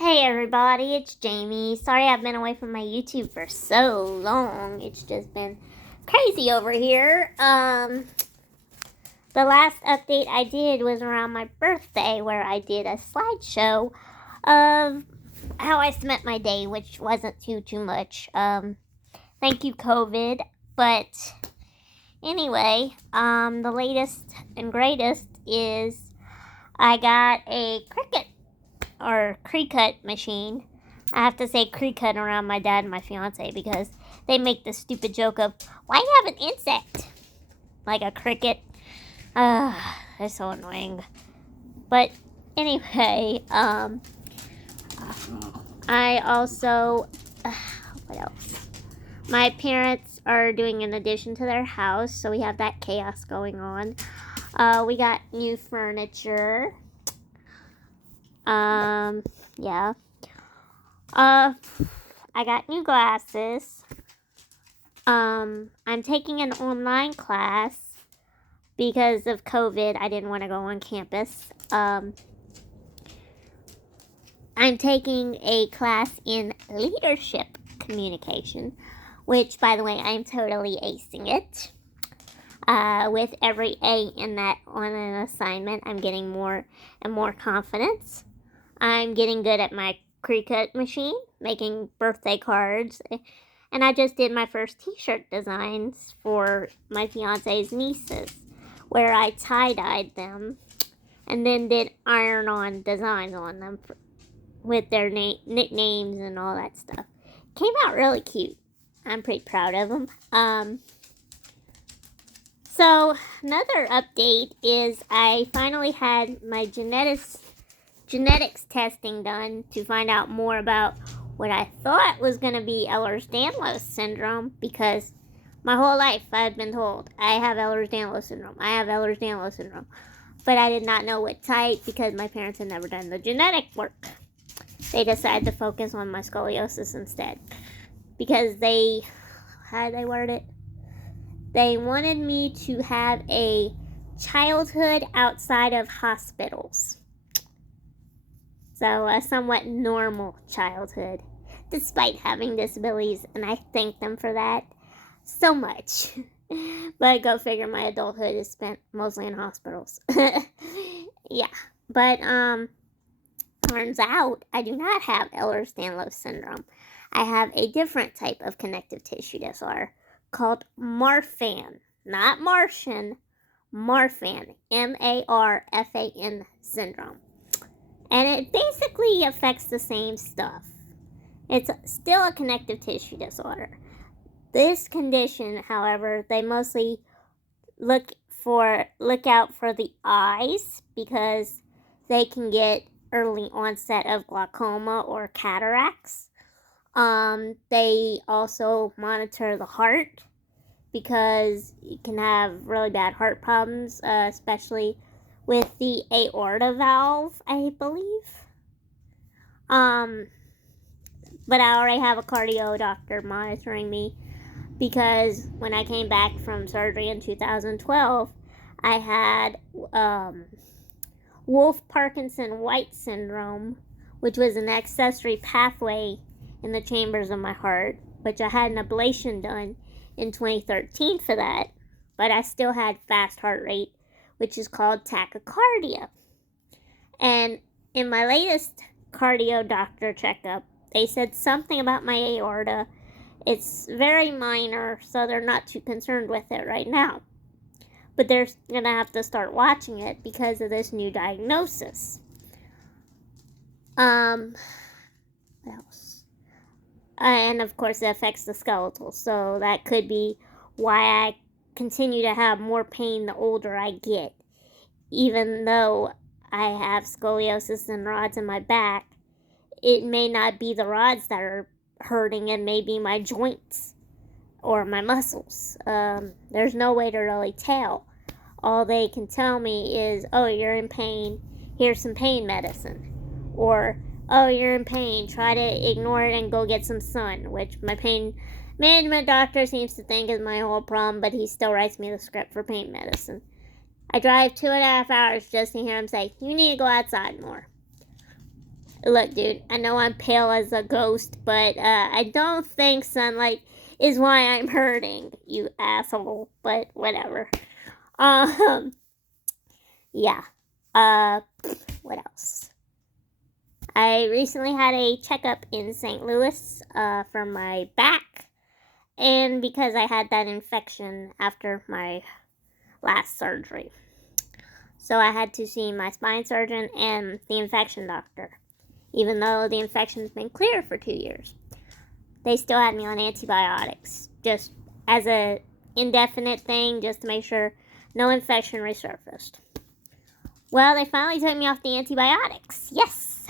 Hey everybody, it's Jamie. Sorry I've been away from my YouTube for so long. It's just been crazy over here. The last update I did was around my birthday where I did a slideshow of how I spent my day, which wasn't too much. Thank you COVID. But anyway, the latest and greatest is I got a Cricut machine. I have to say Cricut around my dad and my fiance because they make the stupid joke of, why have an insect? Like a cricket. They're so annoying. But anyway, I also, what else? My parents are doing an addition to their house, so we have that chaos going on. We got new furniture. Yeah. I got new glasses. I'm taking an online class because of COVID. I didn't want to go on campus. I'm taking a class in leadership communication, which, by the way, I'm totally acing it. With every A in that on an assignment, I'm getting more and more confidence. I'm getting good at my Cricut machine, making birthday cards, and I just did my first t-shirt designs for my fiance's nieces, where I tie-dyed them and then did iron-on designs on them with their nicknames and all that stuff. Came out really cute. I'm pretty proud of them. So another update is I finally had my genetics testing done to find out more about what I thought was going to be Ehlers-Danlos syndrome, because my whole life I've been told I have Ehlers-Danlos syndrome. I have Ehlers-Danlos syndrome. But I did not know what type because my parents had never done the genetic work. They decided to focus on my scoliosis instead because how did they word it? They wanted me to have a childhood outside of hospitals. So a somewhat normal childhood, despite having disabilities, and I thank them for that so much. But go figure, my adulthood is spent mostly in hospitals. Yeah, but turns out I do not have Ehlers-Danlos syndrome. I have a different type of connective tissue disorder called marfan, not Martian, marfan, M-A-R-F-A-N syndrome. And it basically affects the same stuff. It's still a connective tissue disorder. This condition, however, they mostly look out for the eyes because they can get early onset of glaucoma or cataracts. They also monitor the heart because you can have really bad heart problems, especially with the aorta valve, I believe. But I already have a cardio doctor monitoring me because when I came back from surgery in 2012, I had Wolff-Parkinson-White syndrome, which was an accessory pathway in the chambers of my heart, which I had an ablation done in 2013 for that, but I still had fast heart rate, which is called tachycardia. And in my latest cardio doctor checkup, they said something about my aorta. It's very minor, so they're not too concerned with it right now. But they're going to have to start watching it because of this new diagnosis. What else? And of course it affects the skeletal, so that could be why I continue to have more pain the older I get. Even though I have scoliosis and rods in my back, it may not be the rods that are hurting, it may be my joints or my muscles. There's no way to really tell. All they can tell me is, oh, you're in pain, here's some pain medicine. Or, oh, you're in pain, try to ignore it and go get some sun, which my pain management doctor seems to think is my whole problem, but he still writes me the script for pain medicine. I drive 2.5 hours just to hear him say, you need to go outside more. Look, dude, I know I'm pale as a ghost, but I don't think sunlight is why I'm hurting, you asshole. But whatever. Um, yeah. Uh, what else? I recently had a checkup in St. Louis for my back, and because I had that infection after my last surgery. So I had to see my spine surgeon and the infection doctor, even though the infection's been clear for 2 years. They still had me on antibiotics, just as a indefinite thing, just to make sure no infection resurfaced. Well, they finally took me off the antibiotics. Yes!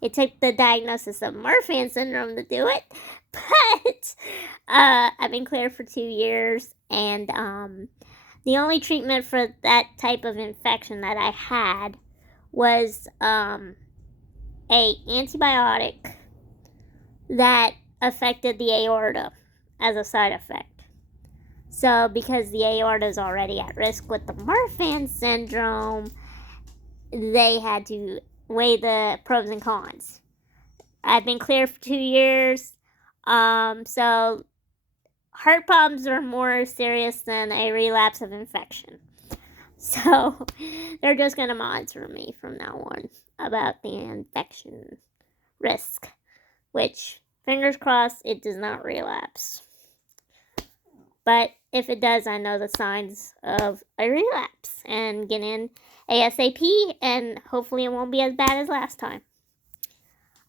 It took the diagnosis of marfan syndrome to do it, but I've been cleared for 2 years, and the only treatment for that type of infection that I had was a antibiotic that affected the aorta as a side effect. So because the aorta is already at risk with the marfan syndrome, they had to weigh the pros and cons. I've been clear for 2 years, so heart problems are more serious than a relapse of infection. So they're just going to monitor me from now on about the infection risk, which, fingers crossed, it does not relapse. But if it does, I know the signs of a relapse and get in ASAP, and hopefully it won't be as bad as last time.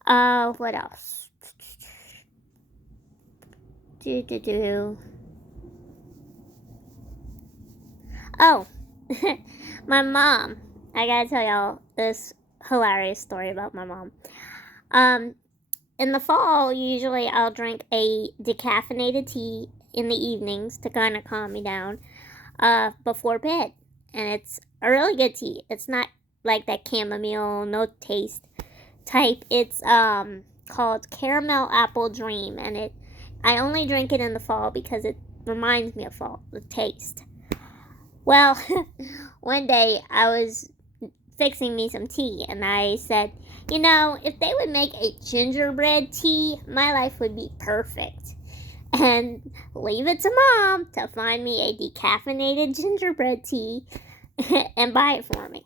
What else? Oh, my mom. I gotta tell y'all this hilarious story about my mom. In the fall, usually I'll drink a decaffeinated tea in the evenings to kind of calm me down before bed. And it's a really good tea. It's not like that chamomile, no taste type. It's called Caramel Apple Dream, and I only drink it in the fall because it reminds me of fall, the taste. Well, one day I was fixing me some tea, and I said, if they would make a gingerbread tea, my life would be perfect. And leave it to Mom to find me a decaffeinated gingerbread tea and buy it for me.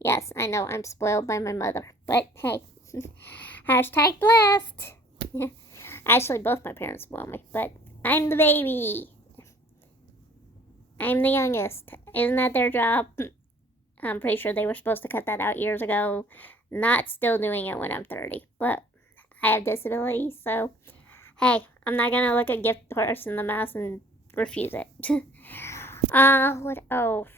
Yes, I know I'm spoiled by my mother, but hey, hashtag blessed. Actually, both my parents spoil me, but I'm the baby. I'm the youngest. Isn't that their job? I'm pretty sure they were supposed to cut that out years ago. Not still doing it when I'm 30, but I have disabilities, so hey, I'm not gonna look a gift horse in the mouth and refuse it. What else?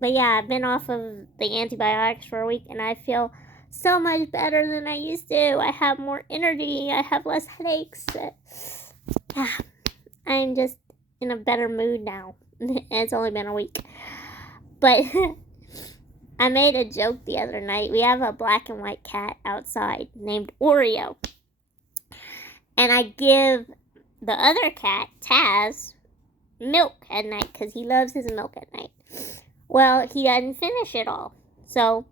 But yeah, I've been off of the antibiotics for a week, and I feel so much better than I used to. I have more energy. I have less headaches. I'm just in a better mood now. It's only been a week. But I made a joke the other night. We have a black and white cat outside named Oreo. And I give the other cat, Taz, milk at night because he loves his milk at night. Well, he doesn't finish it all. So,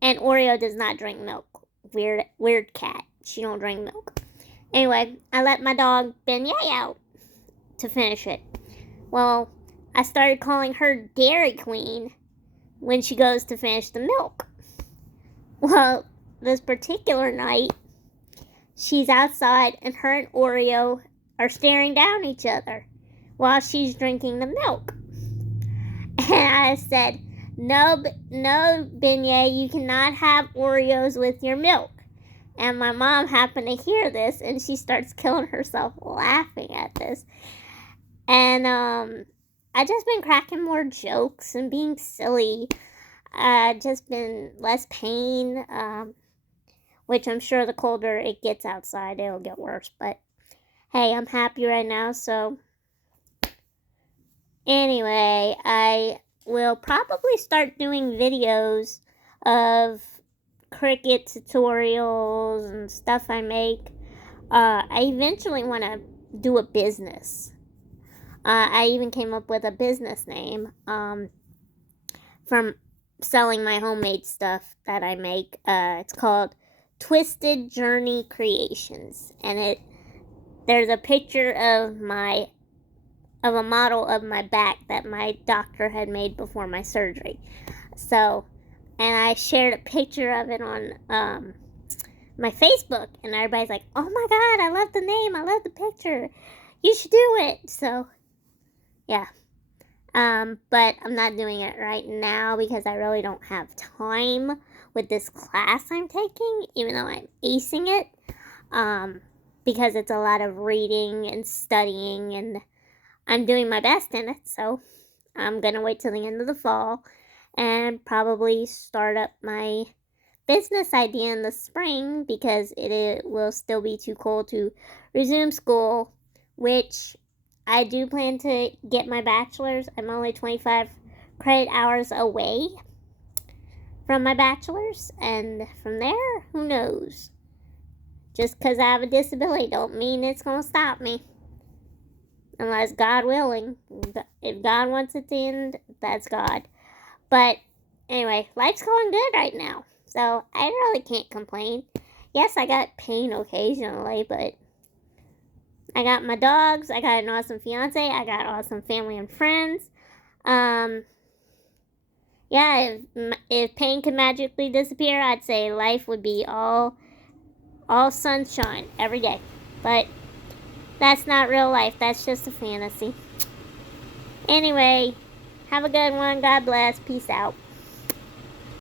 and Oreo does not drink milk. Weird cat. She don't drink milk. Anyway, I let my dog Beignet out to finish it. Well, I started calling her Dairy Queen when she goes to finish the milk. Well, this particular night, she's outside and her and Oreo are staring down each other while she's drinking the milk. And I said, no, Beignet, you cannot have Oreos with your milk. And my mom happened to hear this, and she starts killing herself laughing at this. And I just been cracking more jokes and being silly. Just been less pain, which I'm sure the colder it gets outside, it'll get worse. But hey, I'm happy right now, so anyway, I will probably start doing videos of Cricut tutorials and stuff I make. I eventually want to do a business. I even came up with a business name from selling my homemade stuff that I make. It's called Twisted Journey Creations, and there's a picture of a model of my back that my doctor had made before my surgery. So, and I shared a picture of it on my Facebook, and everybody's like, "Oh my God, I love the name, I love the picture. You should do it." So, yeah. But I'm not doing it right now because I really don't have time with this class I'm taking, even though I'm acing it. Because it's a lot of reading and studying, and I'm doing my best in it. So I'm gonna wait till the end of the fall and probably start up my business idea in the spring because it will still be too cold to resume school, which I do plan to get my bachelor's. I'm only 25 credit hours away from my bachelor's, and from there, who knows? Just because I have a disability don't mean it's going to stop me. Unless God willing. If God wants it to end, that's God. But anyway, life's going good right now. So I really can't complain. Yes, I got pain occasionally, but I got my dogs, I got an awesome fiance, I got awesome family and friends. Yeah, if pain could magically disappear, I'd say life would be all sunshine every day. But that's not real life, that's just a fantasy. Anyway, have a good one. God bless. Peace out.